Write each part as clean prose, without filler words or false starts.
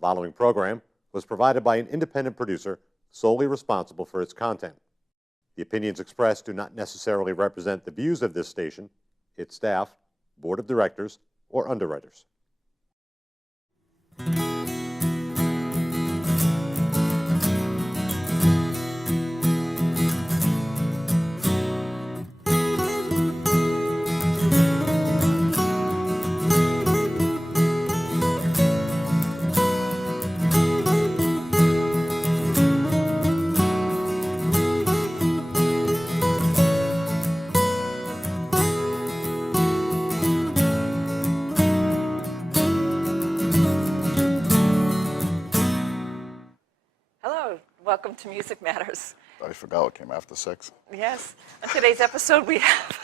following program was provided by an independent producer solely responsible for its content. The opinions expressed do not necessarily represent the views of this station, its staff, board of directors, or underwriters. Welcome to Music Matters. I forgot what came after 6. Yes. On today's episode, we have,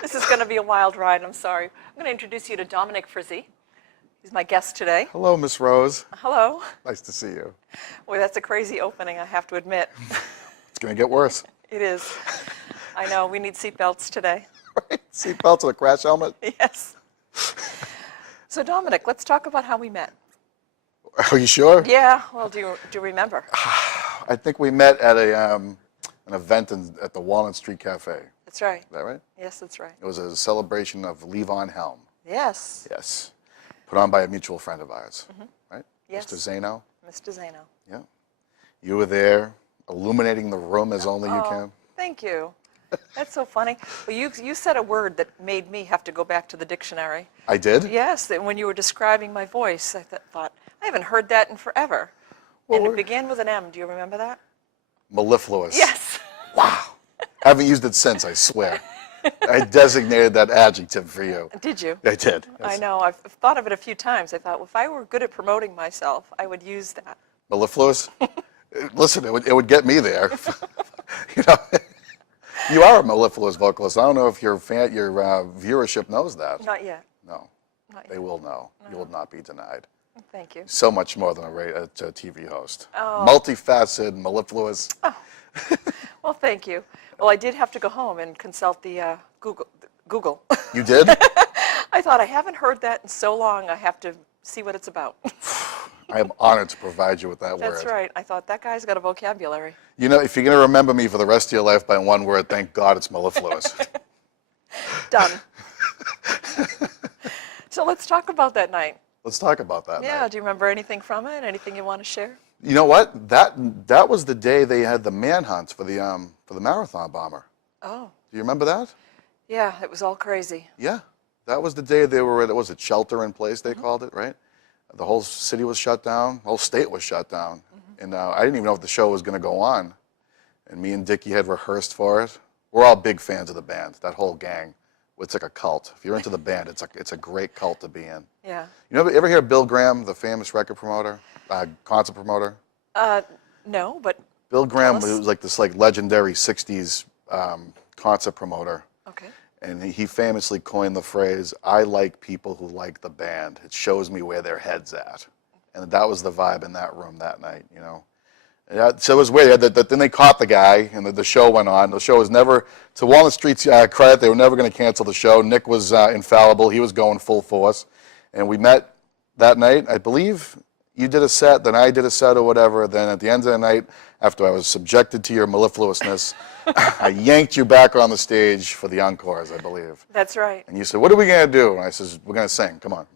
this is going to be a wild ride, I'm sorry. I'm going to introduce you to Domenic Frizzi. He's my guest today. Hello, Miss Rose. Hello. Nice to see you. Boy, that's a crazy opening, I have to admit. It's going to get worse. It is. I know, we need seatbelts today. Right? Seatbelts and a crash helmet? Yes. So Domenic, let's talk about how we met. Are you sure? Yeah, well, do you remember? I think we met at an event at the Walnut Street Cafe. That's right. Is that right? Yes, that's right. It was a celebration of Levon Helm. Yes. Yes. Put on by a mutual friend of ours, right? Yes. Mr. Zano. Mr. Zano. Yeah. You were there, illuminating the room as only you can. Thank you. That's so funny. Well, you said a word that made me have to go back to the dictionary. I did? Yes, that when you were describing my voice, I thought, I haven't heard that in forever. Well, and it began with an M. Do you remember that? Mellifluous. Yes. Wow. Haven't used it since, I swear. I designated that adjective for you. Did you? I did. Yes. I know. I've thought of it a few times. I thought, well, if I were good at promoting myself, I would use that. Mellifluous? Listen, it would get me there. You know, you are a mellifluous vocalist. I don't know if your viewership knows that. Not yet. No. Not yet. They will know. No. You will not be denied. Thank you. So much more than a TV host. Oh. Multifaceted, mellifluous. Oh. Well, thank you. Well, I did have to go home and consult the Google. You did? I thought, I haven't heard that in so long, I have to see what it's about. I am honored to provide you with that word. That's right. I thought, that guy's got a vocabulary. You know, if you're going to remember me for the rest of your life by one word, thank God it's mellifluous. Done. So let's talk about that night. Let's talk about that Yeah, night. do you remember anything from it? Anything you want to share? You know what? That was the day they had the manhunt for the marathon bomber. Oh. Do you remember that? Yeah, it was all crazy. Yeah. That was the day they were at, was it shelter in place, they called it, right? The whole city was shut down. The whole state was shut down. And I didn't even know if the show was going to go on. And me and Dickie had rehearsed for it. We're all big fans of the band, that whole gang. It's like a cult. If you're into the band, it's a great cult to be in. Yeah. You know, ever hear of Bill Graham, the famous record promoter, concert promoter? No, but Bill Graham was like this legendary 60s concert promoter. okay. And he famously coined the phrase, "I like people who like the band. It shows me where their head's at." And that was the vibe in that room that night, you know. So it was weird. Then they caught the guy, and the show went on. The show was never, to Walnut Street's credit, they were never going to cancel the show. Nick was infallible. He was going full force. And we met that night. I believe you did a set, then I did a set or whatever. Then at the end of the night, after I was subjected to your mellifluousness, I yanked you back on the stage for the encores, I believe. That's right. And you said, "What are we going to do?" And I said, "We're going to sing. Come on."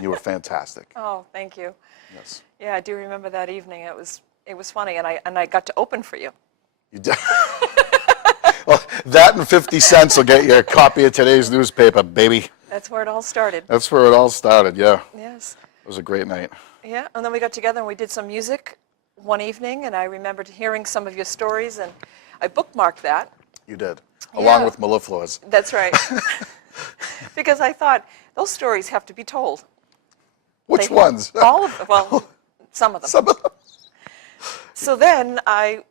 You were fantastic. Oh, thank you. Yes. Yeah, I do remember that evening. It was funny, and I got to open for you. You did. Well, that and 50 cents will get you a copy of today's newspaper, baby. That's where it all started. That's where it all started, yeah. Yes. It was a great night. Yeah, and then we got together and we did some music one evening, and I remembered hearing some of your stories, and I bookmarked that. You did, along Yeah. with mellifluous. That's right. Because I thought, those stories have to be told. Which ones? All of them. Well, some of them. Some of them. So then,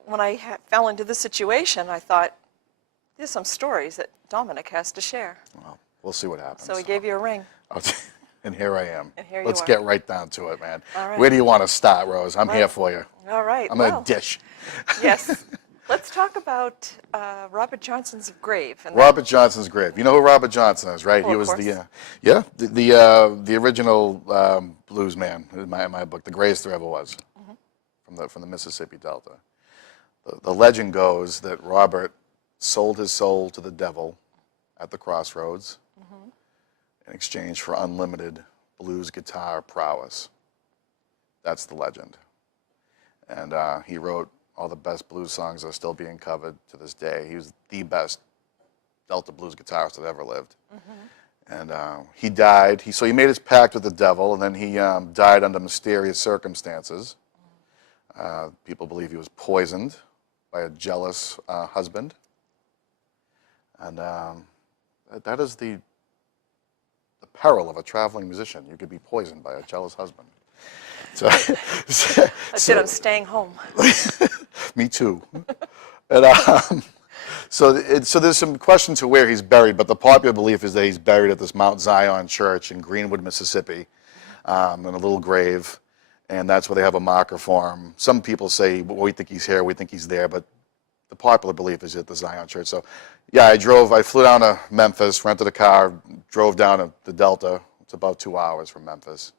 when I fell into this situation, I thought, there's some stories that Domenic has to share. Well, we'll see what happens. So he gave you a ring. And here I am. And here you Let's are. get right down to it, man. All right. Where do you want to start, Rose? I'm here for you. All right. I'm a dish. Yes. Let's talk about Robert Johnson's grave. And Robert Johnson's grave. You know who Robert Johnson is, right? Well, He of was course. the original bluesman in my book, the greatest there ever was, from the Mississippi Delta. The legend goes that Robert sold his soul to the devil at the crossroads in exchange for unlimited blues guitar prowess. That's the legend. And he wrote all the best blues songs that are still being covered to this day. He was the best Delta blues guitarist that ever lived. And he died. So he made his pact with the devil, and then he died under mysterious circumstances. People believe he was poisoned by a jealous husband. And that is the peril of a traveling musician. You could be poisoned by a jealous husband. So, That's it, I'm staying home. me too. And, so there's some question to where he's buried, but the popular belief is that he's buried at this Mount Zion Church in Greenwood, Mississippi, in a little grave, and that's where they have a marker for him. Some people say, well, we think he's here, we think he's there, but the popular belief is at the Zion Church. So, yeah, I flew down to Memphis, rented a car, drove down to the Delta. It's about 2 hours from Memphis.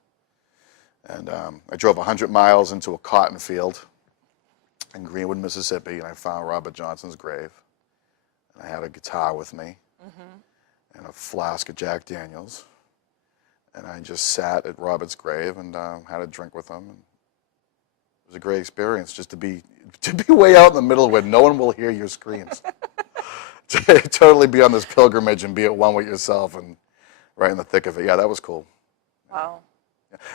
And I drove 100 miles into a cotton field in Greenwood, Mississippi, and I found Robert Johnson's grave. And I had a guitar with me and a flask of Jack Daniels. And I just sat at Robert's grave and had a drink with him. And it was a great experience just to be way out in the middle where no one will hear your screams. To totally be on this pilgrimage and be at one with yourself and right in the thick of it. Yeah, that was cool. Wow.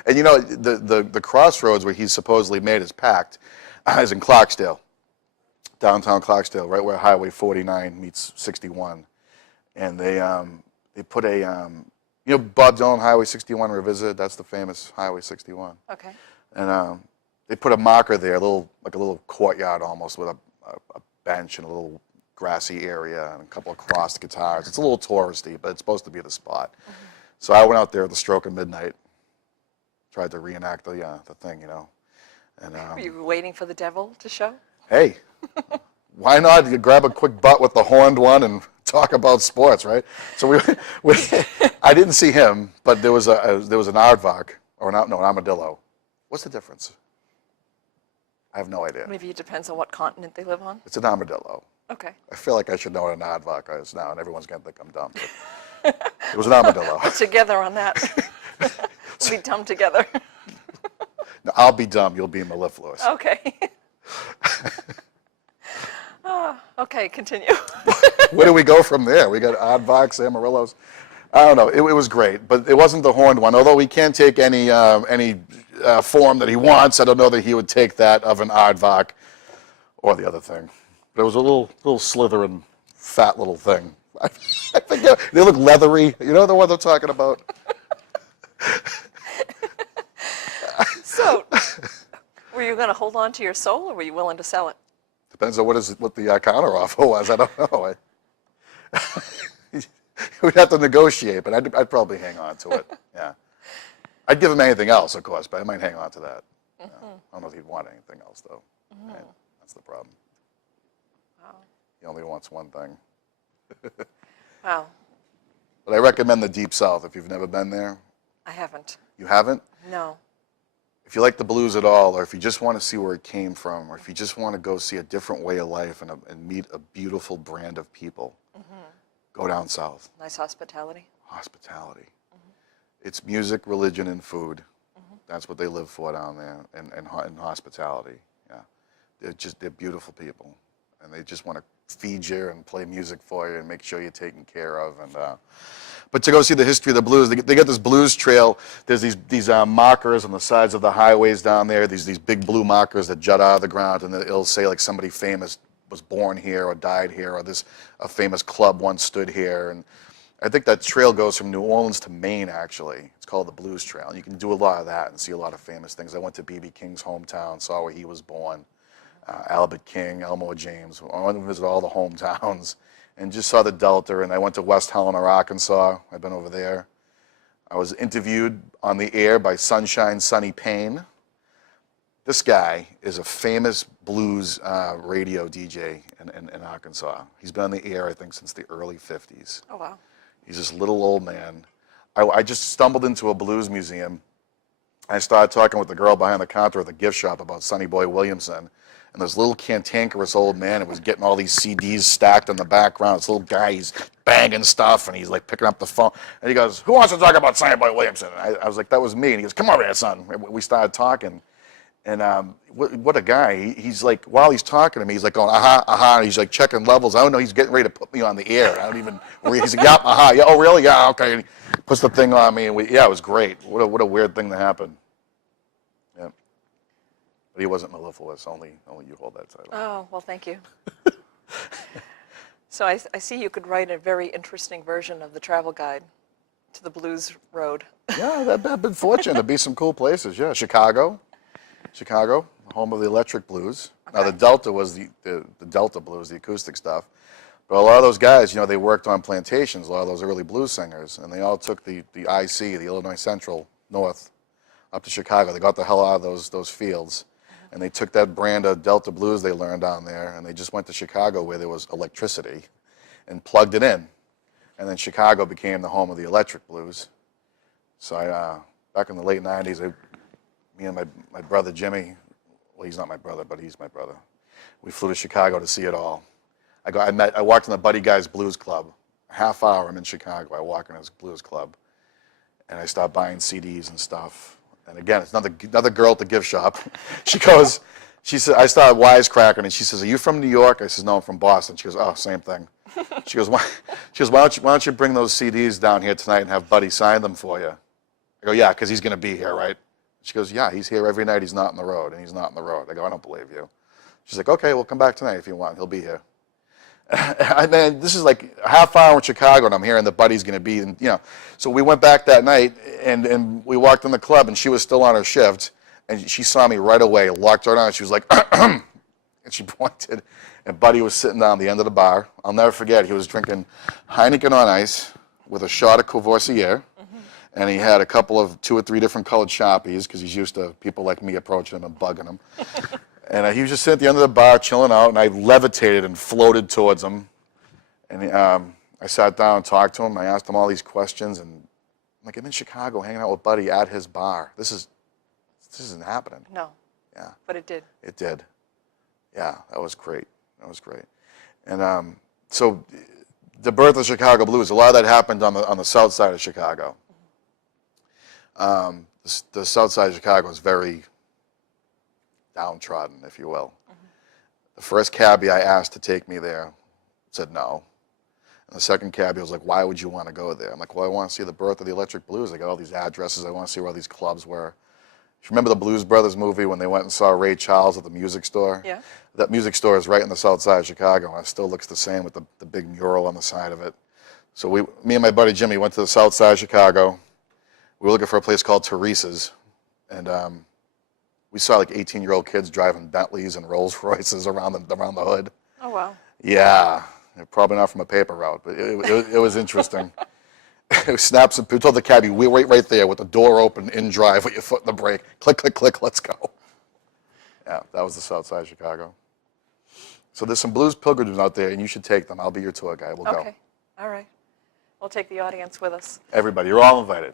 And you know, the crossroads where he's supposedly made his pact is in Clarksdale, downtown Clarksdale, right where Highway 49 meets 61. And they put a, Bob Dylan Highway 61 Revisited, that's the famous Highway 61. Okay. And they put a marker there, like a little courtyard almost with a bench and a little grassy area and a couple of crossed guitars. It's a little touristy, but it's supposed to be the spot. So I went out there at the stroke of midnight, tried to reenact the thing, And Were you waiting for the devil to show? hey, why not? You grab a quick butt with the horned one and talk about sports, right? So I didn't see him, but there was an aardvark an armadillo. What's the difference? I have no idea. Maybe it depends on what continent they live on. It's an armadillo. Okay. I feel like I should know what an aardvark is now, and everyone's going to think I'm dumb. But it was an armadillo. Together on that. We'll be dumb together. No, I'll be dumb. You'll be mellifluous. Okay. Okay, continue. Where do we go from there? We got aardvarks, amarillos. I don't know. It was great, but it wasn't the horned one. Although he can't take any form that he wants, I don't know that he would take that of an aardvark or the other thing. But it was a little slithering, fat little thing. I think they look leathery. You know the one I'm talking about? So, were you going to hold on to your soul, or were you willing to sell it? Depends on what the counteroffer was. I don't know. We'd have to negotiate, but I'd probably hang on to it. Yeah, I'd give him anything else, of course, but I might hang on to that. I don't know if he'd want anything else, though. Right? That's the problem. Wow. He only wants one thing. Wow. But I recommend the Deep South if you've never been there. I haven't. You haven't? No. If you like the blues at all, or if you just want to see where it came from, or if you just want to go see a different way of life and meet a beautiful brand of people, go down south. Nice hospitality. Hospitality. It's music, religion, and food. That's what they live for down there, and hospitality. Yeah, they're beautiful people, and they just want to feed you and play music for you and make sure you're taken care of. And but to go see the history of the blues, they get this blues trail. There's these markers on the sides of the highways down there. These big blue markers that jut out of the ground, and it'll say like somebody famous was born here or died here, or a famous club once stood here. And I think that trail goes from New Orleans to Maine, actually. It's called the Blues Trail. You can do a lot of that and see a lot of famous things. I went to B.B. King's hometown, saw where he was born. Albert King, Elmore James. I went to visit all the hometowns and just saw the Delta. And I went to West Helena, Arkansas. I've been over there. I was interviewed on the air by Sunshine Sonny Payne. This guy is a famous blues radio DJ in Arkansas. He's been on the air, I think, since the early 50s. Oh, wow. He's this little old man. I just stumbled into a blues museum. I started talking with the girl behind the counter at the gift shop about Sonny Boy Williamson. And this little cantankerous old man was getting all these CDs stacked in the background. This little guy, he's banging stuff, and he's like picking up the phone. And he goes, "Who wants to talk about Sonny Boy Williamson?" And I was like, "That was me." And he goes, "Come over here, son." And we started talking. And what a guy. He's like, while he's talking to me, he's like going, "Aha, aha." And he's like checking levels. I don't know, he's getting ready to put me on the air. I don't even, he's like, "Yeah, aha, yeah, oh, really? Yeah, okay." And he puts the thing on me. And it was great. What a weird thing to happen. Yeah. But he wasn't mellifluous. Only you hold that title. Oh, well, thank you. So I see you could write a very interesting version of the travel guide to the Blues Road. Yeah, I've been fortunate to be some cool places. Yeah, Chicago, home of the electric blues. Okay. Now the Delta was the Delta blues, the acoustic stuff. But a lot of those guys, they worked on plantations. A lot of those early blues singers, and they all took the IC, the Illinois Central North, up to Chicago. They got the hell out of those fields. And they took that brand of Delta blues they learned down there, and they just went to Chicago where there was electricity and plugged it in. And then Chicago became the home of the electric blues. So back in the late 90s, me and my brother Jimmy, well, he's not my brother, but he's my brother, we flew to Chicago to see it all. I walked in the Buddy Guys Blues Club. A half hour, I'm in Chicago. I walk in his blues club, and I start buying CDs and stuff. And again, it's another girl at the gift shop. She said, I started wisecracking, and she says, "Are you from New York?" I says, "No, I'm from Boston." She goes, "Oh, same thing." She goes, why don't you bring those CDs down here tonight and have Buddy sign them for you? I go, "Yeah, because he's going to be here, right?" She goes, "Yeah, he's here every night. He's not on the road, and he's not on the road." I go, "I don't believe you." She's like, "Okay, we'll come back tonight if you want. He'll be here." And then this is like a half hour in Chicago, and I'm hearing that Buddy's going to be, and So we went back that night, and we walked in the club, and she was still on her shift, and she saw me right away, locked her down, and she was like, and she pointed, and Buddy was sitting down the end of the bar. I'll never forget, he was drinking Heineken on ice with a shot of Courvoisier, and he had a couple of 2 or 3 different colored Sharpies, because he's used to people like me approaching him and bugging him. And he was just sitting at the end of the bar, chilling out, and I levitated and floated towards him. And I sat down and talked to him. I asked him all these questions, and I'm like, I'm in Chicago hanging out with Buddy at his bar. This isn't happening. No. Yeah. But it did. It did. Yeah, that was great. That was great. And so the birth of Chicago blues, a lot of that happened on the south side of Chicago. The south side of Chicago is very downtrodden, if you will. The first cabbie I asked to take me there said no. And the second cabbie was like, "Why would you want to go there?" I'm like, "Well, I want to see the birth of the electric blues. I got all these addresses. I want to see where all these clubs were." You remember the Blues Brothers movie when they went and saw Ray Charles at the music store? Yeah. That music store is right in the south side of Chicago, and it still looks the same with the big mural on the side of it. So me and my buddy Jimmy went to the south side of Chicago. We were looking for a place called Teresa's, and we saw like 18-year-old kids driving Bentleys and Rolls Royces around the hood. Oh, wow. Yeah, probably not from a paper route, but it was interesting. We snapped some. We told the cabbie, "We wait right there with the door open, in drive, with your foot in the brake. Click, click, click. Let's go." Yeah, that was the south side of Chicago. So there's some blues pilgrims out there, and you should take them. I'll be your tour guide. We'll go. Okay. All right. We'll take the audience with us. Everybody, you're all invited.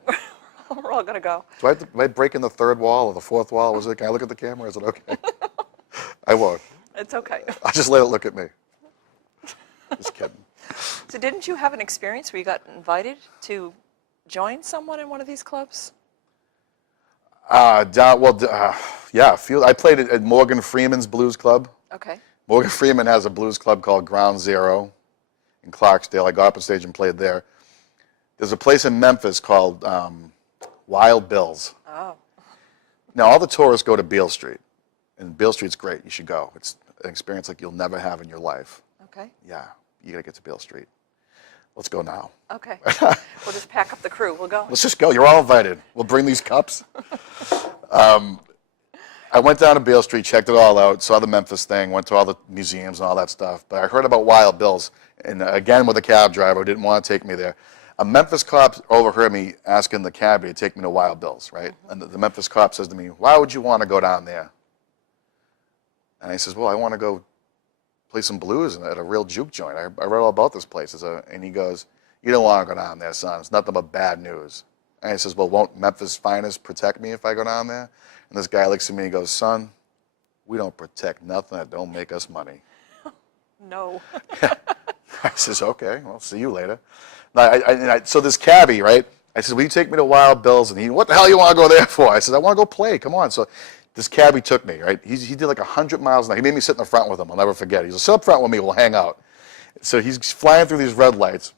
We're all going to go. Do I break in the third wall or the fourth wall? Can I look at the camera? Is it okay? I won't. It's okay. I'll just let it look at me. Just kidding. So didn't you have an experience where you got invited to join someone in one of these clubs? Yeah. I played at Morgan Freeman's Blues Club. Okay. Morgan Freeman has a blues club called Ground Zero in Clarksdale. I got up on stage and played there. There's a place in Memphis called Wild Bill's. Oh. Now, all the tourists go to Beale Street, and Beale Street's great. You should go. It's an experience like you'll never have in your life. Okay. Yeah, you got to get to Beale Street. Let's go now. Okay. We'll just pack up the crew. We'll go. Let's just go. You're all invited. We'll bring these cups. I went down to Beale Street, checked it all out, saw the Memphis thing, went to all the museums and all that stuff. But I heard about Wild Bill's, and again with a cab driver who didn't want to take me there. A Memphis cop overheard me asking the cabbie to take me to Wild Bill's, right? And the Memphis cop says to me, "Why would you want to go down there?" And he says, well, I want to go play some blues at a real juke joint. I read all about this place. And he goes, you don't want to go down there, son. It's nothing but bad news. And he says, well, won't Memphis Finest protect me if I go down there? And this guy looks at me and goes, son, we don't protect nothing that don't make us money. No. I says, okay, well, see you later. So this cabbie, right? I said, will you take me to Wild Bill's? And he, what the hell you want to go there for? I said, I want to go play. Come on. So this cabbie took me, right? He did like 100 miles an hour. He made me sit in the front with him. I'll never forget. He's like, sit up front with me. We'll hang out. So he's flying through these red lights.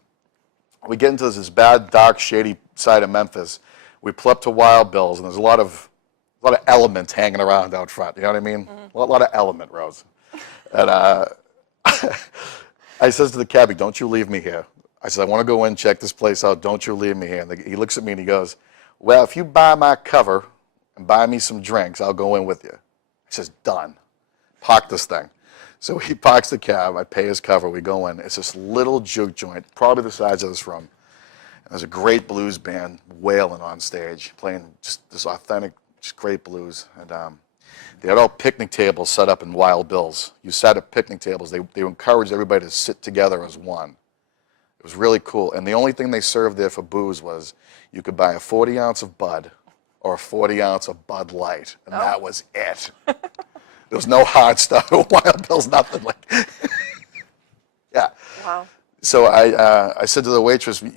We get into this bad, dark, shady side of Memphis. We pull up to Wild Bill's, and there's a lot of element hanging around out front. You know what I mean? Mm-hmm. A lot of element, Rose. And I says to the cabbie, don't you leave me here. I said, I want to go in, check this place out. Don't you leave me here. And he looks at me and he goes, well, if you buy my cover and buy me some drinks, I'll go in with you. I says, done. Park this thing. So he parks the cab. I pay his cover. We go in. It's this little juke joint, probably the size of this room. And there's a great blues band wailing on stage, playing just this authentic, just great blues. And they had all picnic tables set up in Wild Bill's. You sat at picnic tables. They encouraged everybody to sit together as one. It was really cool. And the only thing they served there for booze was you could buy a 40 ounce of Bud or a 40 ounce of Bud Light. And that was it. There was no hard stuff. Wild Bill's, nothing like. Yeah. Wow. So I said to the waitress, do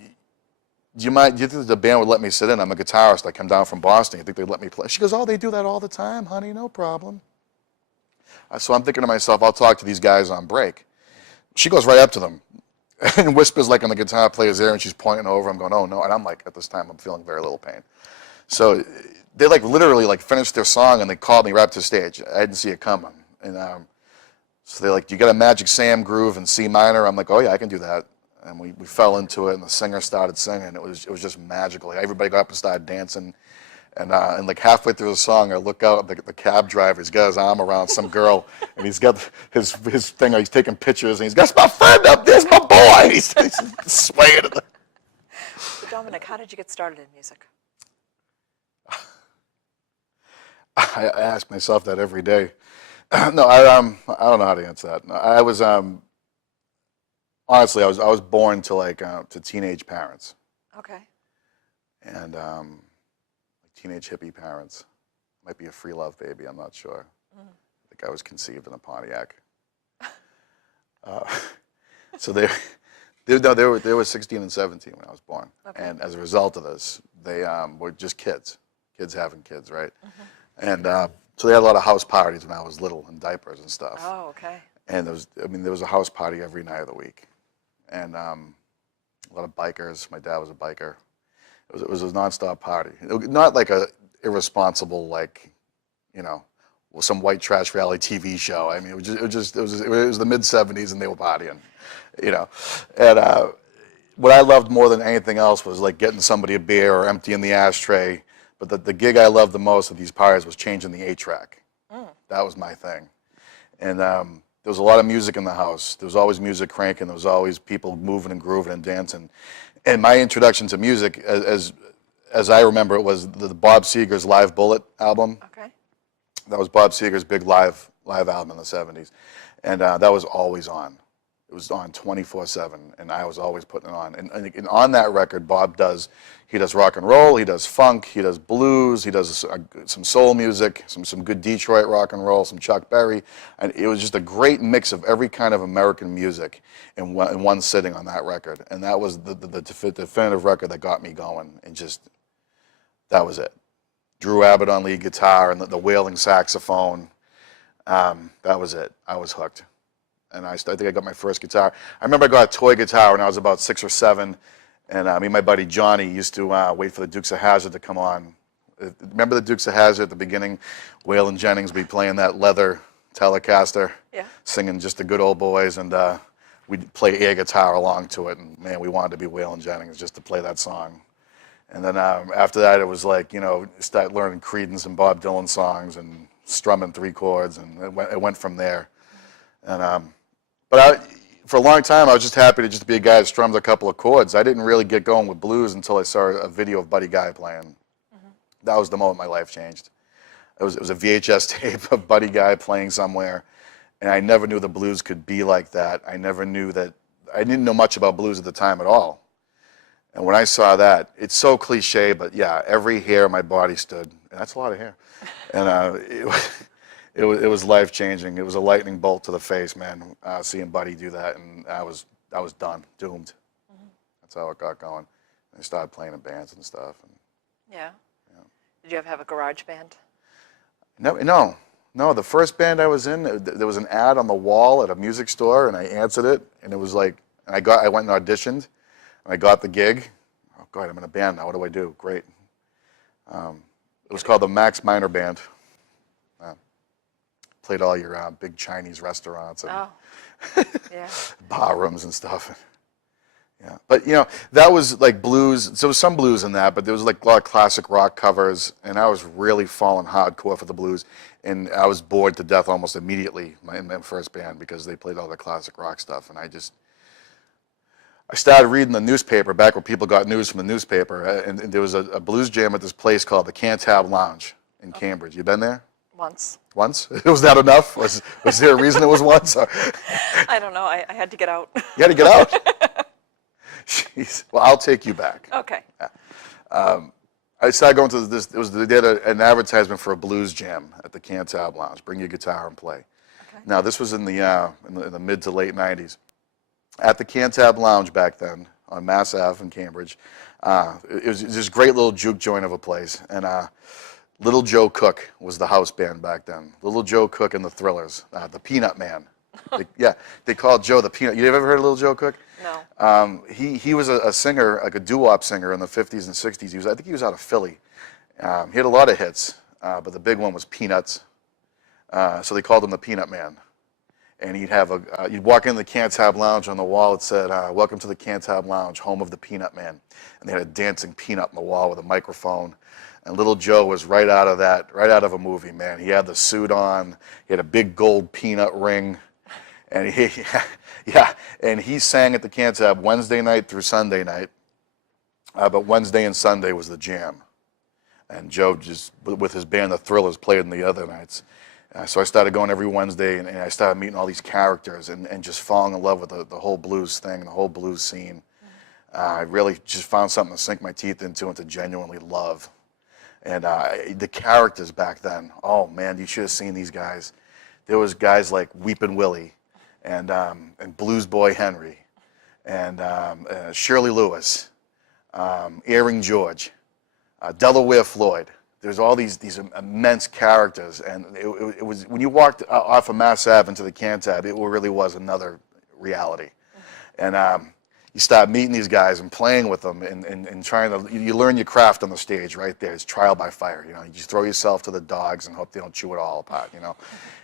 you think the band would let me sit in? I'm a guitarist. I come down from Boston. You think they'd let me play? She goes, oh, they do that all the time, honey. No problem. So I'm thinking to myself, I'll talk to these guys on break. She goes right up to them and whispers like on the guitar player's ear, and she's pointing over. I'm going, oh, no. And I'm like, at this time, I'm feeling very little pain. So they like literally like finished their song, and they called me right up to the stage. I didn't see it coming. And so they're like, do you got a Magic Sam groove in C minor? I'm like, oh, yeah, I can do that. And we fell into it, and the singer started singing. It was just magical. Like, everybody got up and started dancing. And like halfway through the song, I look out at the cab driver. He's got his arm around some girl, and he's got his thing. He's taking pictures, and he's got my friend up there's my boy. He's swaying. So Domenic, how did you get started in music? I ask myself that every day. No, I don't know how to answer that. No, I was honestly, I was born to to teenage parents. Okay. And teenage hippie parents. Might be a free love baby. I'm not sure. I think I was conceived in a Pontiac. So they were 16 and 17 when I was born. Okay. And as a result of this, they were just kids having kids, right? Mm-hmm. And so they had a lot of house parties when I was little, and diapers and stuff. Oh, okay. And there was a house party every night of the week, and a lot of bikers. My dad was a biker. It was a nonstop party. Not like a irresponsible, some white trash reality TV show. I mean, it was the mid '70s, and they were partying, And what I loved more than anything else was like getting somebody a beer or emptying the ashtray. But the gig I loved the most at these parties was changing the 8-track. That was my thing. And there was a lot of music in the house. There was always music cranking. There was always people moving and grooving and dancing. And my introduction to music, as I remember it, was the Bob Seger's Live Bullet album. Okay. That was Bob Seger's big live album in the 70s. And that was always on. It was on 24/7, and I was always putting it on. And on that record, Bob does rock and roll, he does funk, he does blues, he does some soul music, some good Detroit rock and roll, some Chuck Berry, and it was just a great mix of every kind of American music in one sitting on that record. And that was the definitive record that got me going, and just, that was it. Drew Abbott on lead guitar and the wailing saxophone, that was it. I was hooked. And I think I got my first guitar. I remember I got a toy guitar when I was about 6 or 7, and me and my buddy Johnny used to wait for the Dukes of Hazzard to come on. Remember the Dukes of Hazzard at the beginning? Waylon Jennings would be playing that leather Telecaster, singing Just the Good Old Boys, and we'd play air guitar along to it, and man, we wanted to be Waylon Jennings just to play that song. And then after that, it was like, start learning Creedence and Bob Dylan songs and strumming 3 chords, and it went from there. And but for a long time, I was just happy to just be a guy that strummed a couple of chords. I didn't really get going with blues until I saw a video of Buddy Guy playing. Mm-hmm. That was the moment my life changed. It was a VHS tape of Buddy Guy playing somewhere, and I never knew the blues could be like that. I never knew that. I didn't know much about blues at the time at all. And when I saw that, it's so cliche, but yeah, every hair on my body stood. And that's a lot of hair. And it was life changing. It was a lightning bolt to the face, man. Seeing Buddy do that, and I was done, doomed. Mm-hmm. That's how it got going. And I started playing in bands and stuff. And, yeah. Did you ever have a garage band? No. The first band I was in, there was an ad on the wall at a music store, and I answered it, and it was like, I went and auditioned, and I got the gig. Oh God, I'm in a band now. What do I do? Great. It was called the Max Minor Band. Played all your big Chinese restaurants and yeah. bar rooms and stuff. Yeah, but that was like blues. So there was some blues in that, but there was like a lot of classic rock covers, and I was really falling hardcore for the blues, and I was bored to death almost immediately in my first band because they played all the classic rock stuff, and I started reading the newspaper back where people got news from the newspaper, and there was a blues jam at this place called the Cantab Lounge in Cambridge. You been there? Once. Once? Was that enough? Was there a reason it was once? Or? I don't know. I had to get out. You had to get out? Jeez. Well, I'll take you back. Okay. I started going to this. They did an advertisement for a blues jam at the Cantab Lounge. Bring your guitar and play. Okay. Now this was in the mid to late '90s. At the Cantab Lounge back then on Mass Ave in Cambridge, it was this great little juke joint of a place, and Little Joe Cook was the house band back then. Little Joe Cook and the Thrillers, the Peanut Man. They called Joe the Peanut. You ever heard of Little Joe Cook? No. He was a singer, like a doo-wop singer in the 50s and 60s. I think he was out of Philly. He had a lot of hits, but the big one was Peanuts. So they called him the Peanut Man. And you'd walk into the Cantab Lounge, on the wall it said, "Welcome to the Cantab Lounge, home of the Peanut Man." And they had a dancing peanut on the wall with a microphone. And Little Joe was right out of a movie, man. He had the suit on, he had a big gold peanut ring, and he sang at the Cantab Wednesday night through Sunday night, but Wednesday and Sunday was the jam. And Joe just, with his band, the Thrillers, played in the other nights. So I started going every Wednesday, and I started meeting all these characters and just falling in love with the whole blues thing, the whole blues scene. I really just found something to sink my teeth into and to genuinely love. And the characters back then, oh man, you should have seen these guys. There was guys like Weepin' Willie and Blues Boy Henry and Shirley Lewis, Earring George, Delaware Floyd. There's all these immense characters, and it was when you walked off of Mass Ave into the Cantab, it really was another reality. And you start meeting these guys and playing with them and trying to, you learn your craft on the stage right there. It's trial by fire, you just throw yourself to the dogs and hope they don't chew it all apart,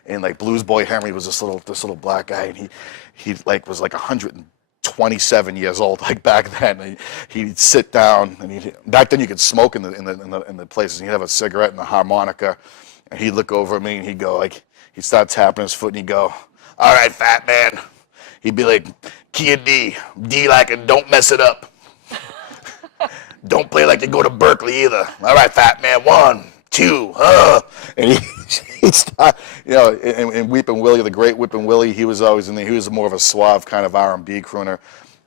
And like Blues Boy Henry was this little black guy, and he was like 127 years old, like back then. And he'd sit down, and back then you could smoke in the places. And he'd have a cigarette and a harmonica, and he'd look over at me and he'd go like, he'd start tapping his foot and he'd go, "All right, fat man." He'd be like, "Key of D like it, don't mess it up. Don't play like you go to Berkeley either. All right, fat man, 1, 2, And he'd start, and Weepin' Willie, the great Weepin' Willie, he was always in there. He was more of a suave kind of R&B crooner.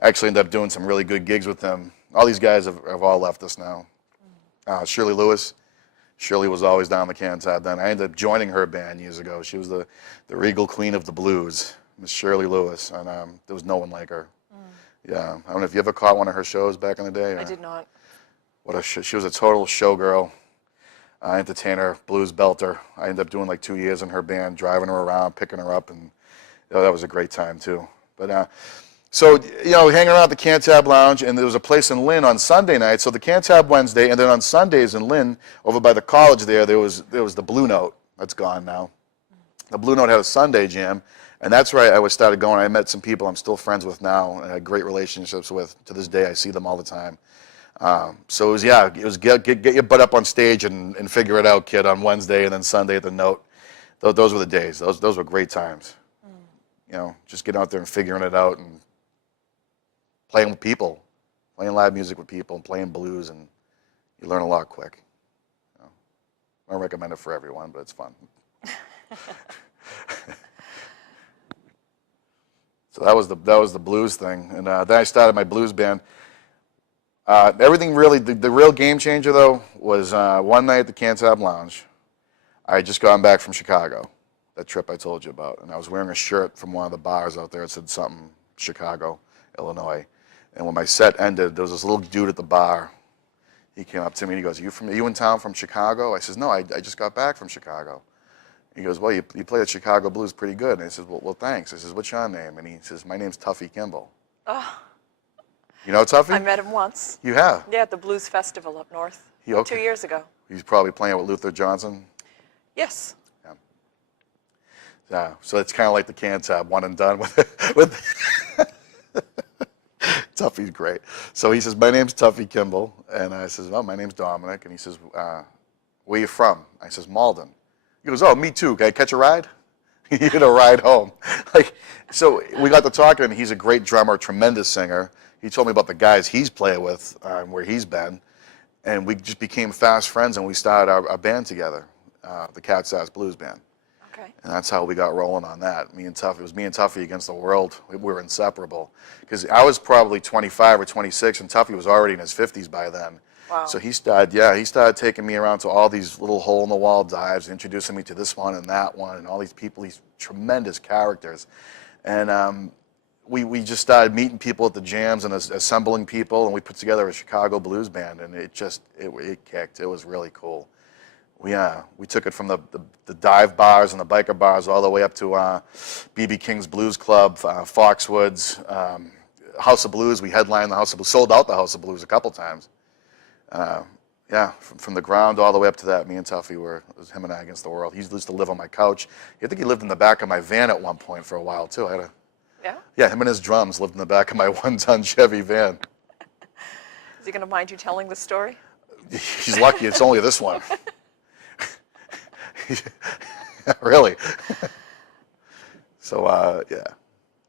I actually ended up doing some really good gigs with him. All these guys have all left us now. Shirley Lewis. Shirley was always down the Cantab then. I ended up joining her band years ago. She was the regal queen of the blues. Miss Shirley Lewis, and there was no one like her. Yeah, I don't know if you ever caught one of her shows back in the day. I did not. She was a total showgirl, entertainer, blues belter. I ended up doing like 2 years in her band, driving her around, picking her up, and that was a great time too. But so hanging around at the Cantab Lounge, and there was a place in Lynn on Sunday night. So the Cantab Wednesday, and then on Sundays in Lynn, over by the college there was the Blue Note. That's gone now. The Blue Note had a Sunday jam. And that's where I started going. I met some people I'm still friends with now and I had great relationships with. To this day, I see them all the time. So it was get your butt up on stage and figure it out, kid, on Wednesday, and then Sunday at the Note. Those were the days. Those were great times. Just getting out there and figuring it out and playing with people, playing live music with people and playing blues, and you learn a lot quick. I don't recommend it for everyone, but it's fun. So that was the blues thing, and then I started my blues band. Everything really, the real game changer though was one night at the Cantab Lounge. I had just gotten back from Chicago, that trip I told you about, and I was wearing a shirt from one of the bars out there that said something Chicago, Illinois. And when my set ended, there was this little dude at the bar. He came up to me and he goes, "Are you in town from Chicago?" I says, "No, I just got back from Chicago." He goes, "Well, you play the Chicago blues pretty good." And I said, well, thanks. I says, "What's your name?" And he says, "My name's Tuffy Kimball." Oh, You know Tuffy? I met him once. You have? Yeah, at the Blues Festival up north. Okay. 2 years ago. He's probably playing with Luther Johnson. Yes. Yeah. So it's kind of like the Cantab, one and done with Tuffy's great. So he says, "My name's Tuffy Kimball." And I says, "Well, my name's Dominic." And he says, "Where you from?" I says, "Malden." He goes, "Oh, me too. Can I catch a ride?" He needed a ride home. So we got to talking, and he's a great drummer, tremendous singer. He told me about the guys he's played with, where he's been. And we just became fast friends, and we started our band together, the Cat's Ass Blues Band. Okay. And that's how we got rolling on that. It was me and Tuffy against the world. We were inseparable. Because I was probably 25 or 26, and Tuffy was already in his 50s by then. Wow. So he started taking me around to all these little hole-in-the-wall dives, introducing me to this one and that one, and all these people, these tremendous characters. And we just started meeting people at the jams and assembling people, and we put together a Chicago blues band, and it kicked. It was really cool. We took it from the dive bars and the biker bars all the way up to B.B. King's Blues Club, Foxwoods, House of Blues. We headlined the House of Blues, sold out the House of Blues a couple times. From the ground all the way up to that, me and Tuffy it was him and I against the world. He used to live on my couch. I think he lived in the back of my van at one point for a while too. Yeah? Him and his drums lived in the back of my one-ton Chevy van. Is he going to mind you telling the story? He's lucky it's only this one. Really. So,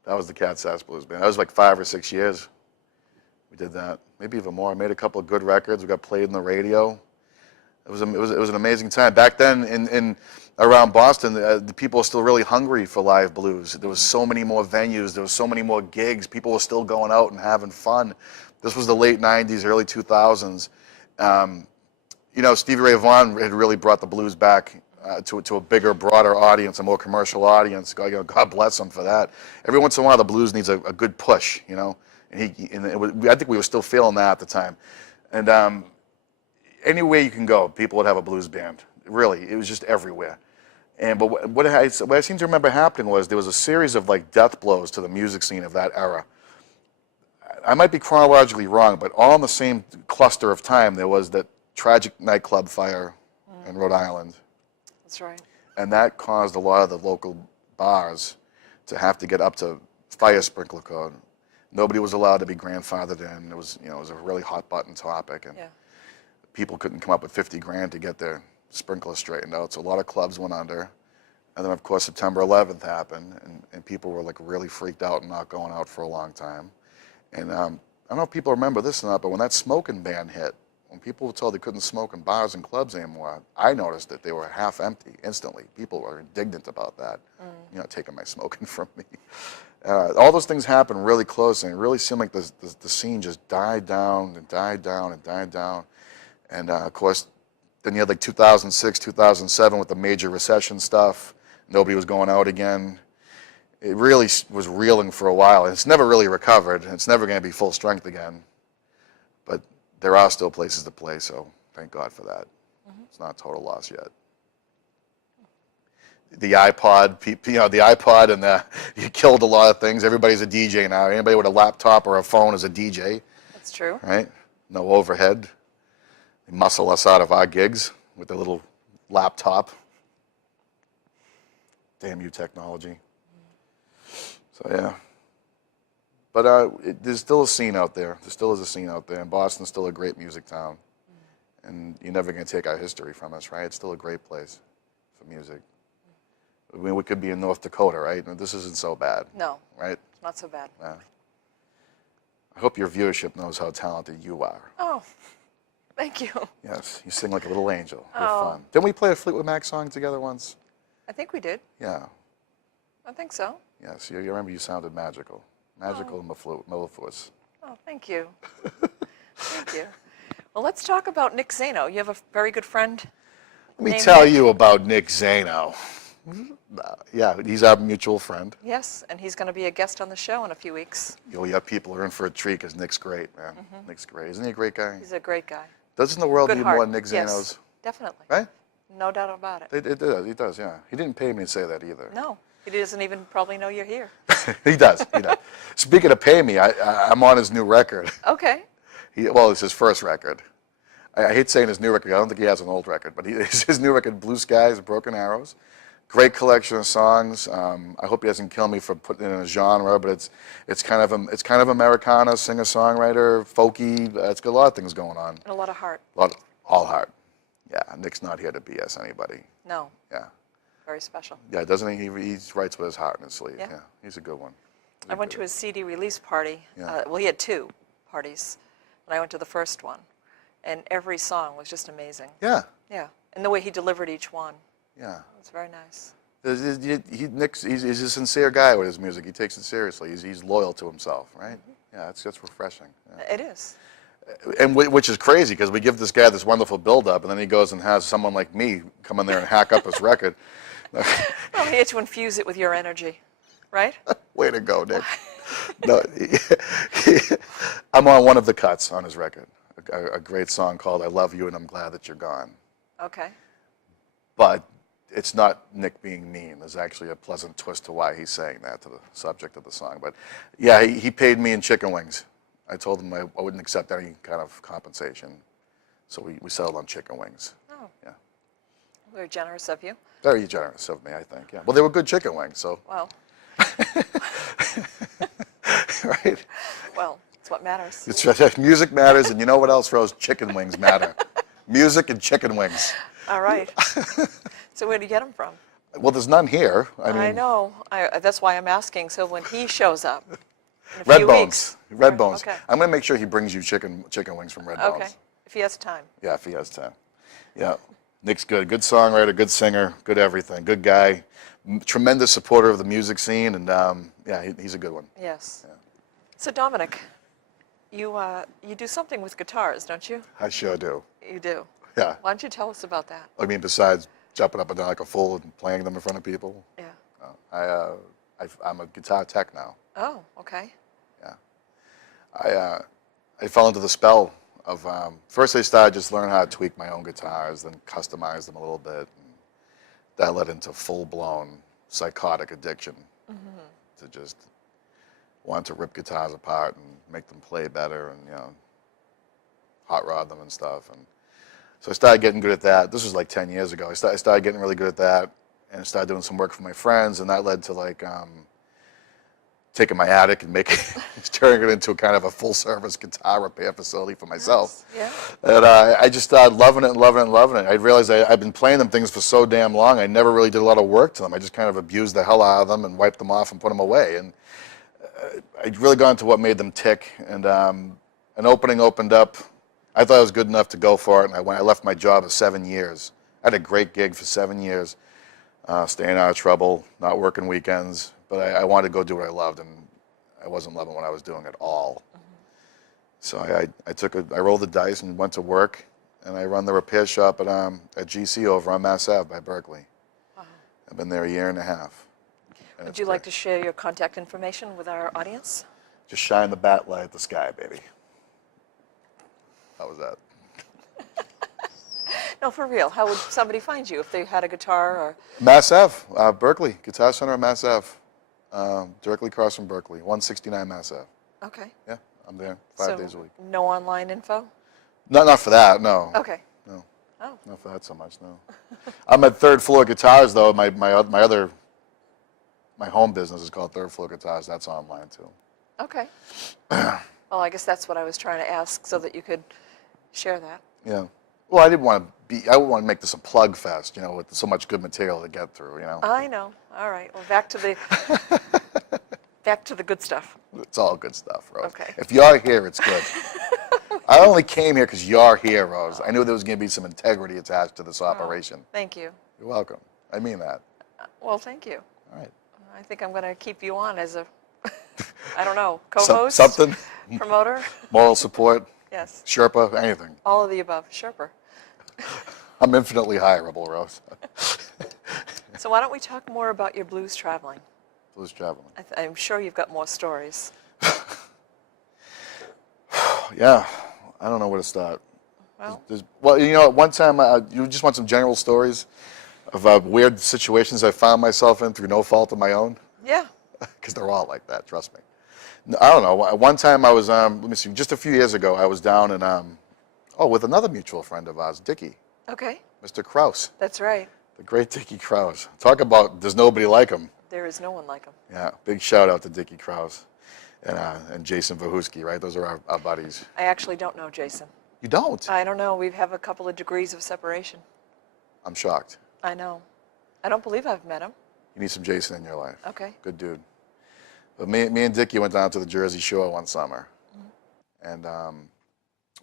that was the Cat's Ass Blues Band. That was like 5 or 6 years. We did that, maybe even more. I made a couple of good records. We got played in the radio. It was an amazing time. Back then, in around Boston, the people were still really hungry for live blues. There was so many more venues. There was so many more gigs. People were still going out and having fun. This was the late 90s, early 2000s. Stevie Ray Vaughan had really brought the blues back to a bigger, broader audience, a more commercial audience. God bless him for that. Every once in a while, the blues needs a good push, And I think we were still feeling that at the time. And anywhere you can go, people would have a blues band. Really, it was just everywhere. But what I seem to remember happening was there was a series of like death blows to the music scene of that era. I might be chronologically wrong, but all in the same cluster of time, there was that tragic nightclub fire in Rhode Island. That's right. And that caused a lot of the local bars to have to get up to fire sprinkler code. Nobody was allowed to be grandfathered in. It was a really hot button topic, and people couldn't come up with $50,000 to get their sprinklers straightened out. So a lot of clubs went under. And then, of course, September 11th happened, and people were like really freaked out and not going out for a long time. And I don't know if people remember this or not, but when that smoking ban hit, when people were told they couldn't smoke in bars and clubs anymore, I noticed that they were half empty instantly. People were indignant about that, taking my smoking from me. All those things happened really close, and it really seemed like the scene just died down and died down and died down. And of course, then you had like 2006, 2007 with the major recession stuff. Nobody was going out again. It really was reeling for a while. It's never really recovered. It's never going to be full strength again. But there are still places to play, so thank God for that. It's not a total loss yet. The iPod, the iPod, and you killed a lot of things. Everybody's a DJ now. Anybody with a laptop or a phone is a DJ. That's true. Right? No overhead. They muscle us out of our gigs with their little laptop. Damn you, technology. So, yeah. But there's still a scene out there. There still is a scene out there. And Boston's still a great music town. And you're never going to take our history from us, right? It's still a great place for music. I mean, we could be in North Dakota, right? And this isn't so bad. No. Right? It's not so bad. Yeah. I hope your viewership knows how talented you are. Oh. Thank you. Yes, you sing like a little angel. You're Oh. fun. Didn't we play a Fleetwood Mac song together once? I think we did. Yeah. I think so. Yes, you remember you sounded magical. Magical and mellifluous. Oh, thank you. Thank you. Well, let's talk about Nick Zano. You have a very good friend. Let me named tell Nick. you about Nick Zano. Yeah, he's our mutual friend. Yes, and he's going to be a guest on the show in a few weeks. Yeah, people are in for a treat because Nick's great, man. Nick's great. Isn't he a great guy? He's a great guy. Doesn't the world Good need heart. more Nick Zanos? Yes, definitely. Right? No doubt about it. It does, yeah. He didn't pay me to say that either. No, he doesn't even probably know you're here. He does. Speaking of pay me, I'm on his new record. Okay. Well, it's his first record. I hate saying his new record. I don't think he has an old record, but it's his new record, Blue Skies, Broken Arrows. Great collection of songs. I hope he doesn't kill me for putting it in a genre, but it's kind of Americana, singer-songwriter, folky. It's got a lot of things going on. And a lot of heart. All heart. Yeah, Nick's not here to BS anybody. No. Yeah. Very special. Yeah, doesn't he? He writes with his heart in his sleeve. Yeah. Yeah, he's a good one. I went to his CD release party. Yeah. Well, he had 2 parties, and I went to the first one, and every song was just amazing. Yeah, Yeah, and the way he delivered each one, yeah. it was very nice. He's a sincere guy with his music. He takes it seriously. He's loyal to himself, right? Yeah, that's refreshing. Yeah. It is. And which is crazy because we give this guy this wonderful build-up, and then he goes and has someone like me come in there and hack up his record. Well, he had to infuse it with your energy, right? Way to go, Nick. No, I'm on one of the cuts on his record, a great song called "I Love You and I'm Glad That You're Gone." Okay. But it's not Nick being mean. There's actually a pleasant twist to why he's saying that to the subject of the song. But yeah, he paid me in chicken wings. I told him I wouldn't accept any kind of compensation. So we settled on chicken wings. Oh. Yeah. Very generous of you. Very generous of me, I think. Yeah. Well, they were good chicken wings, so. Well, Right? well, it's what matters. Music matters, and you know what else, Rose? Chicken wings matter. Music and chicken wings. All right. So where do you get them from? Well, there's none here. I know. That's why I'm asking. So when he shows up in a Red few Bones. weeks. Red Bones. Okay. I'm going to make sure he brings you chicken wings from Red Bones. Okay. If he has time. Yeah, if he has time. Yeah. Nick's good. Good songwriter, good singer, good everything. Good guy. Tremendous supporter of the music scene, and yeah, he's a good one. Yes. Yeah. So Domenic, you do something with guitars, don't you? I sure do. You do. Yeah. Why don't you tell us about that? I mean, besides jumping up and down like a fool and playing them in front of people, Yeah. I'm a guitar tech now. Oh, okay. Yeah. I fell into the spell of first I started just learning how to tweak my own guitars, then customize them a little bit. And that led into full-blown psychotic addiction to just want to rip guitars apart and make them play better and, hot rod them and stuff. And so I started getting good at that. This was like 10 years ago. I started getting really good at that and I started doing some work for my friends, and that led to like taking my attic and turning it into kind of a full-service guitar repair facility for myself. Yes. Yeah. And I just started loving it and loving it and loving it. I realized I've been playing them things for so damn long, I never really did a lot of work to them. I just kind of abused the hell out of them and wiped them off and put them away. And I'd really gone to what made them tick. And an opening opened up. I thought I was good enough to go for it, and I left my job at 7 years. I had a great gig for 7 years, staying out of trouble, not working weekends. But I wanted to go do what I loved, and I wasn't loving what I was doing at all. So I rolled the dice and went to work, and I run the repair shop at GC over on Mass Ave by Berkeley. I've been there a year and a half. Would you like to share your contact information with our audience? Just shine the bat light at the sky, baby. How was that? No, for real. How would somebody find you if they had a guitar or? Mass Ave, Berkeley, Guitar Center at Mass Ave. Directly across from Berkeley, 169 Mass Ave. Okay. Yeah, I'm there 5 days a week. No online info? Not for that, no. Okay. No. Oh. Not for that so much, no. I'm at Third Floor Guitars, though. My home business is called Third Floor Guitars. That's online, too. Okay. Well, I guess that's what I was trying to ask, so that you could share that. Yeah. Well, I didn't want to make this a plug fest, with so much good material to get through, I know. All right. Well, back to the good stuff. It's all good stuff, Rose. Okay. If you're here, it's good. I only came here because you're here, Rose. I knew there was going to be some integrity attached to this operation. Thank you. You're welcome. I mean that. Well, thank you. All right. I think I'm going to keep you on as a, I don't know, co-host? Something? Promoter? Moral support? Yes. Sherpa? Anything. All of the above. Sherper. I'm infinitely hireable, Rose. So why don't we talk more about your blues traveling? Blues traveling. I'm sure you've got more stories. Yeah. I don't know where to start. Well, Well, you know, one time, you just want some general stories of weird situations I found myself in through no fault of my own? yeah. Because they're all like that, trust me. I don't know. One time I was, let me see, just a few years ago, I was down in, with another mutual friend of ours, Dickie, Okay. Mr. Krause, That's right. the great Dickie Krause. Talk about there's nobody like him. There is no one like him. Yeah, big shout out to Dickie Krause and Jason Vahuski, right? Those are our buddies. I actually don't know Jason. You don't? I don't know. We have a couple of degrees of separation. I'm shocked. I know. I don't believe I've met him. You need some Jason in your life. Okay. Good dude. But me and Dickie went down to the Jersey Shore one summer, and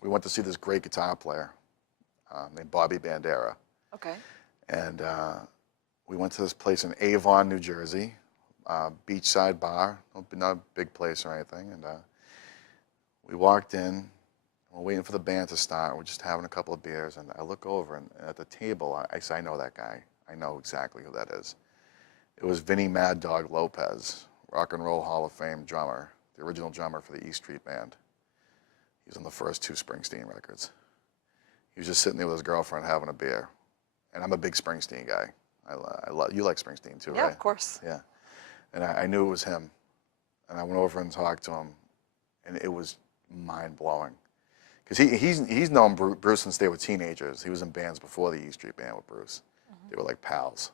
we went to see this great guitar player named Bobby Bandera. Okay. And we went to this place in Avon, New Jersey, beachside bar, not a big place or anything. And we walked in, we're waiting for the band to start. We're just having a couple of beers, and I look over, and at the table, I say, I know that guy. I know exactly who that is. It was Vinnie Mad Dog Lopez, Rock and Roll Hall of Fame drummer, the original drummer for the E Street Band. He was on the first 2 Springsteen records. He was just sitting there with his girlfriend having a beer. And I'm a big Springsteen guy. You like Springsteen too, Yeah, right? of course. Yeah. And I knew it was him. And I went over and talked to him, and it was mind-blowing. Because he's known Bruce since they were teenagers. He was in bands before the E Street Band with Bruce. They were like pals.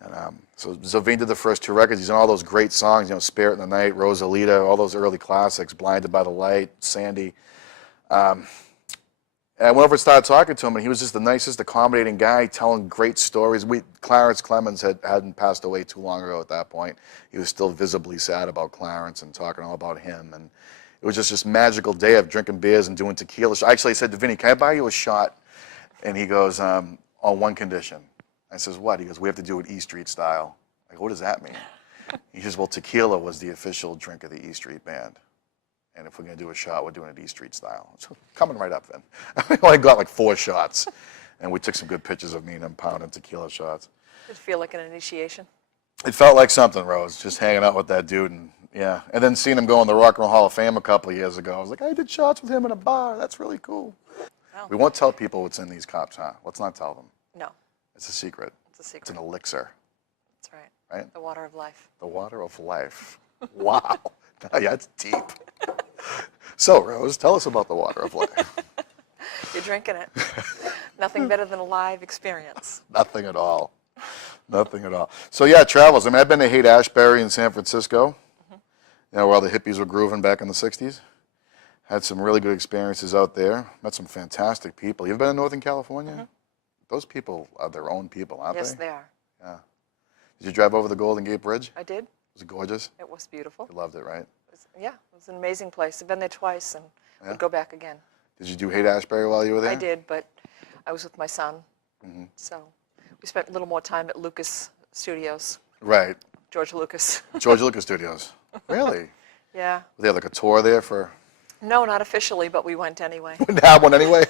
And so Vin did the first 2 records. He's on all those great songs, Spirit in the Night, Rosalita, all those early classics, Blinded by the Light, Sandy. And I went over and started talking to him, and he was just the nicest, accommodating guy, telling great stories. Clarence Clemens hadn't passed away too long ago at that point. He was still visibly sad about Clarence and talking all about him. And it was just this magical day of drinking beers and doing tequila. Actually, I said to Vinny, can I buy you a shot? And he goes, on one condition. I says, what? He goes, we have to do it E Street style. I go, what does that mean? He says, well, tequila was the official drink of the E Street Band. And if we're going to do a shot, we're doing it E Street style. So coming right up then. I only got like 4 shots. And we took some good pictures of me and him pounding tequila shots. Did it feel like an initiation? It felt like something, Rose, just hanging out with that dude. And yeah. And then seeing him go in the Rock and Roll Hall of Fame a couple of years ago, I was like, I did shots with him in a bar. That's really cool. Wow. We won't tell people what's in these cups, huh? Let's not tell them. No, It's a secret. it's a secret. It's an elixir, That's right. right? The water of life. The water of life. Wow. Yeah, it's deep. So, Rose, tell us about the water of life. You're drinking it. Nothing better than a live experience. Nothing at all. Nothing at all. So, yeah, travels. I mean, I've been to Haight-Ashbury in San Francisco, where all the hippies were grooving back in the 60s. Had some really good experiences out there. Met some fantastic people. You've been in Northern California? Those people are their own people, aren't Yes, they? they are. Yeah. Did you drive over the Golden Gate Bridge? I did. Was it gorgeous? It was beautiful. You loved it, right? Yeah, it was an amazing place. I've been there twice and Yeah? would go back again. Did you do Haight-Ashbury while you were there? I did, but I was with my son. So we spent a little more time at Lucas Studios, Right. George Lucas. George Lucas Studios. Really? Yeah. They had like a tour there for... No, not officially, but we went anyway. Didn't have one anyway?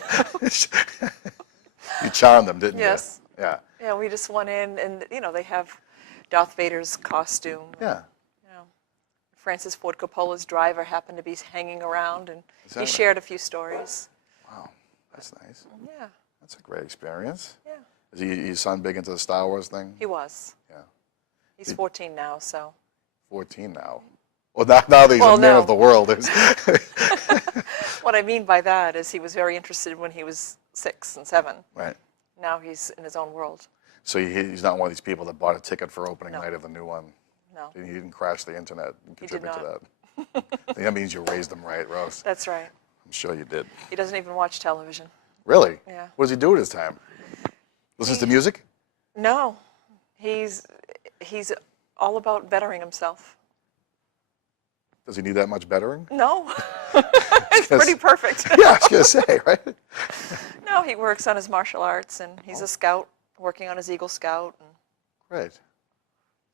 You charmed them, didn't Yes. you? Yeah. Yeah, we just went in and, they have Darth Vader's costume. Yeah. Francis Ford Coppola's driver happened to be hanging around, and Is he that shared a few stories. Wow. That's nice. Yeah, That's a great experience. yeah. Is your son big into the Star Wars thing? He was. Yeah. He's 14 now, so. 14 now. Well, now that he's a man no. of the world. What I mean by that is he was very interested when he was 6 and 7. Right. Now he's in his own world. So he's not one of these people that bought a ticket for opening No. night of the new one. No, He didn't crash the internet and He did contribute to not. that. That means you raised him right, Rose. that's right. I'm sure you did. He doesn't even watch television. Really? Yeah. What does he do with his time? Listens to music? No, he's all about bettering himself. Does he need that much bettering? No, it's pretty perfect. Yeah, I was going to say, right? No, he works on his martial arts, and he's a scout, working on his Eagle Scout. And Right.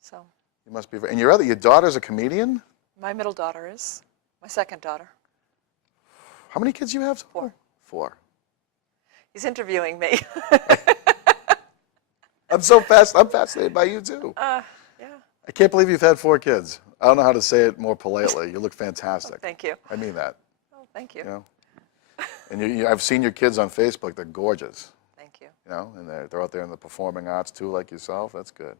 so You must be. And your daughter's a comedian? my middle daughter is. My second daughter. How many kids you have? 4. 4. He's interviewing me. I'm fascinated by you too. Yeah. I can't believe you've had 4 kids. I don't know how to say it more politely. You look Oh, fantastic. thank you. I mean that. Oh, thank you. You know. And I've seen your kids on Facebook. They're gorgeous. Thank you. You know, and they're out there in the performing arts too, like yourself. That's good.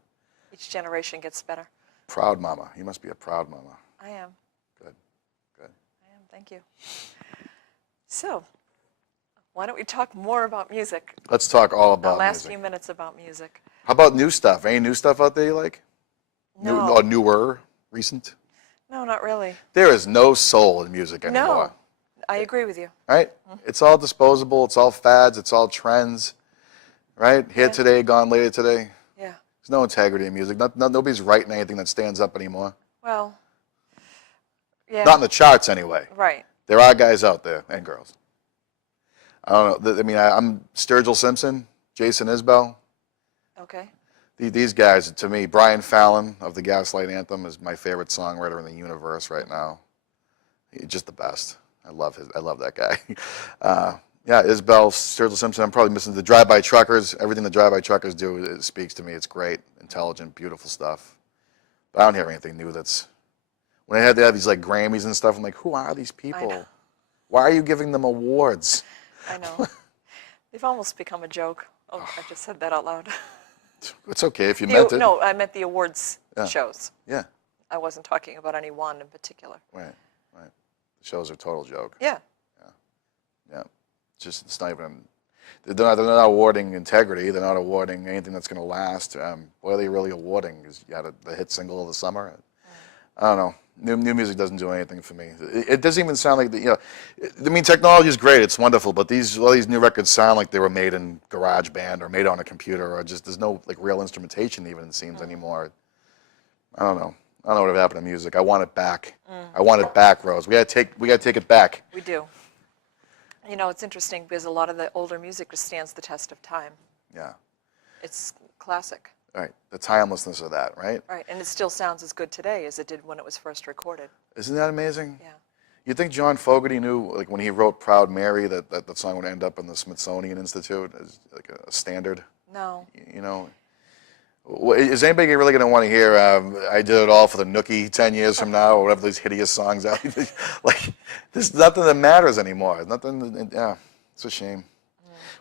Each generation gets better. Proud mama. You must be a proud mama. I am. Good. Good. I am. Thank you. So, why don't we talk more about music? Let's talk all The about last music. few minutes about music. How about new stuff? Any new stuff out there you like? No. New or newer, recent? No, not really. There is no soul in music anymore. No, I agree with you. Right? It's all disposable. It's all fads. It's all trends. Right? Here Yeah. today, gone later today. Yeah. There's no integrity in music. Nobody's writing anything that stands up anymore. Well, yeah. Not in the charts anyway. Right. There are guys out there and girls. I don't know. I mean, I'm Sturgill Simpson, Jason Isbell. Okay. These guys, to me, Brian Fallon of the Gaslight Anthem is my favorite songwriter in the universe right now. He's just the best. I love that guy. Yeah, Isbell, Sturgill Simpson. I'm probably missing the Drive-By Truckers. Everything the Drive-By Truckers do, it speaks to me. It's great, intelligent, beautiful stuff. But I don't hear anything new that's. When they have these like Grammys and stuff, I'm like, who are these people? know. Why are you giving them awards? I know. They've almost become a joke. Oh, I just said that out loud. It's okay if you meant it. No, I meant the awards Yeah. shows. Yeah, I wasn't talking about any one in particular. right. The shows are a total joke. Yeah. Yeah, it's not even. They're not awarding integrity. They're not awarding anything that's going to last. What are they really awarding? Is you had the hit single of the summer? I don't know. New music doesn't do anything for me. It doesn't even sound like I mean, technology is great. It's wonderful, but all these new records sound like they were made in GarageBand or made on a computer, or just there's no like real instrumentation even it seems anymore. I don't know. I don't know what happened to music. I want it back. I want it back, Rose. We gotta take it back. We do. You know, it's interesting because a lot of the older music just stands the test of time. Yeah. It's classic. Right. The timelessness of that, right? Right, and it still sounds as good today as it did when it was first recorded. Isn't that amazing? Yeah. You think John Fogerty knew, like when he wrote "Proud Mary," that song would end up in the Smithsonian Institute as like a standard? No. You know, is anybody really going to want to hear "I Did It All for the Nookie" 10 years from now, or whatever these hideous songs out? Like, there's nothing that matters anymore. Nothing. Yeah, it's a shame.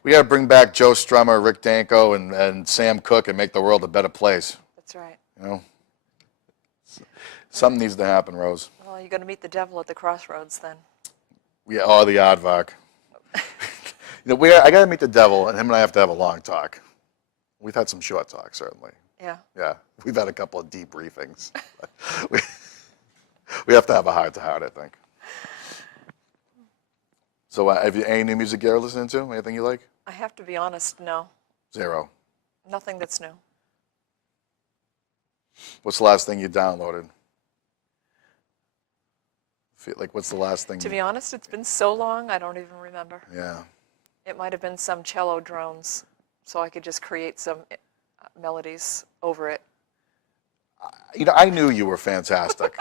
We got to bring back Joe Strummer, Rick Danko, and Sam Cooke, and make the world a better place. That's right. You know, something needs to happen, Rose. Well, you're going to meet the devil at the crossroads then. Yeah, oh, the aardvark. I got to meet the devil, and him and I have to have a long talk. We've had some short talks, certainly. Yeah. Yeah, we've had a couple of debriefings. we have to have a heart-to-heart, I think. So, have you any new music you're listening to? Anything you like? I have to be honest, no. 0. Nothing that's new. What's the last thing you downloaded? Like, what's the last thing? To be honest, it's been so long, I don't even remember. Yeah. It might have been some cello drones, so I could just create some melodies over it. You know, I knew you were fantastic,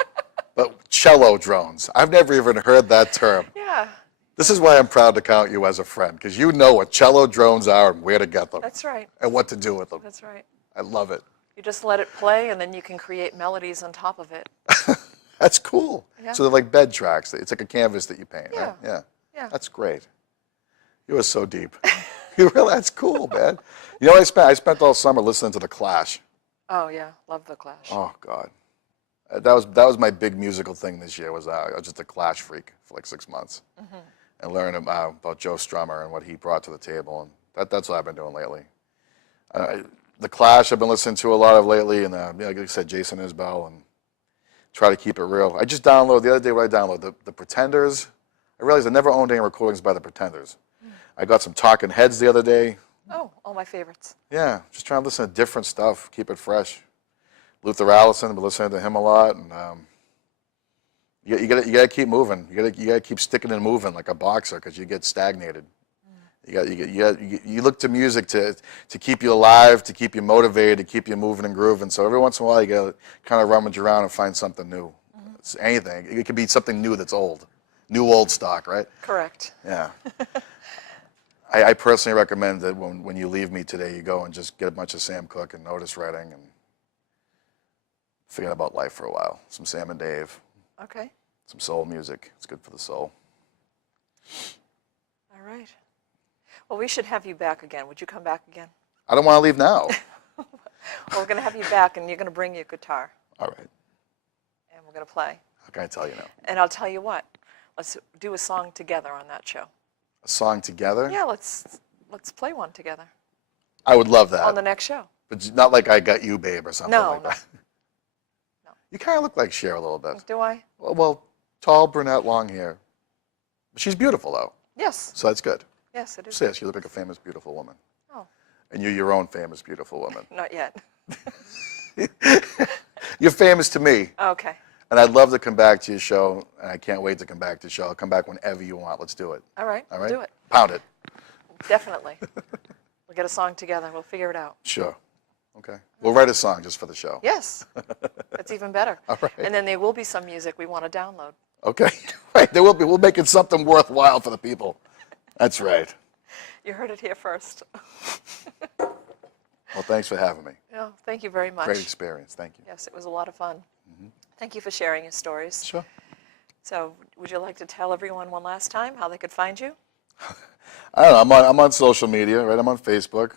but cello drones. I've never even heard that term. Yeah, This is why I'm proud to count you as a friend, because you know what cello drones are and where to get them that's right. and what to do with them. That's right. I love it. You just let it play, and then you can create melodies on top of it. That's cool. Yeah. So they're like bed tracks. It's like a canvas that you paint, right? Yeah. Yeah. Yeah. That's great. You are so deep. That's cool, man. You know what I spent all summer listening to The Clash. Oh, yeah. Love The Clash. Oh, God. That was my big musical thing this year. I was just a Clash freak for like 6 months. Mm-hmm. And learning about Joe Strummer and what he brought to the table. And that's what I've been doing lately. The Clash I've been listening to a lot of lately. And like I said, Jason Isbell. And try to keep it real. I just downloaded, the other day what I downloaded, the Pretenders. I realized I never owned any recordings by the Pretenders. I got some Talking Heads the other day. Oh, all my favorites. Yeah, just trying to listen to different stuff, keep it fresh. Luther Allison, I've been listening to him a lot. And You gotta keep moving. You gotta keep sticking and moving like a boxer, because you get stagnated. You look to music to keep you alive, to keep you motivated, to keep you moving and grooving. So every once in a while, you gotta kind of rummage around and find something new. It's anything. It could be something new that's old, new old stock, right? Correct. Yeah. I personally recommend that when you leave me today, you go and just get a bunch of Sam Cooke and Otis Redding and forget about life for a while. Some Sam and Dave. Okay. Some soul music. It's good for the soul. All right. Well, we should have you back again. Would you come back again? I don't want to leave now. Well, we're going to have you back, and you're going to bring your guitar, All right. and we're going to play. How can I tell you now? And I'll tell you what. Let's do a song together on that show. A song together? Yeah, let's play one together I would love that. on the next show. But not like I Got You, Babe, or something No, like no. that. No. You kind of look like Cher a little bit. Do I? Well, tall, brunette, long hair. But she's beautiful, though. Yes. So that's good. Yes, it is. Say you look like a famous, beautiful woman. Oh, And you're your own famous, beautiful woman. not yet. You're famous to me. Okay. And I'd love to come back to your show, and I can't wait to come back to your show. I'll come back whenever you want. Let's do it. All right. All We'll right? do it. Pound it. Definitely. We'll get a song together. We'll figure it out. Sure. Okay. We'll write a song just for the show. Yes. That's even better. All right. And then there will be some music we want to download. Okay. Right. There will be. We'll make it something worthwhile for the people. That's right. You heard it here first. Well, thanks for having me. Yeah, thank you very much. Great experience. Thank you. Yes, it was a lot of fun. Thank you for sharing your stories. Sure. So, would you like to tell everyone one last time how they could find you? I don't know. I'm on social media, right? I'm on Facebook.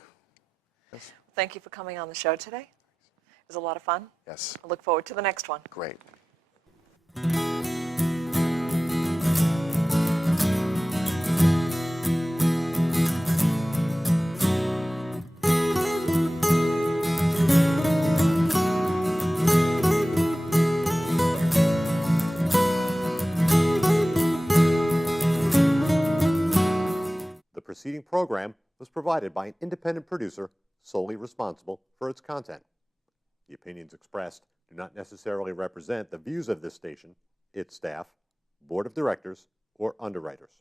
Yes. Thank you for coming on the show today. It was a lot of fun. Yes. I look forward to the next one. Great. The preceding program was provided by an independent producer solely responsible for its content. The opinions expressed do not necessarily represent the views of this station, its staff, board of directors, or underwriters.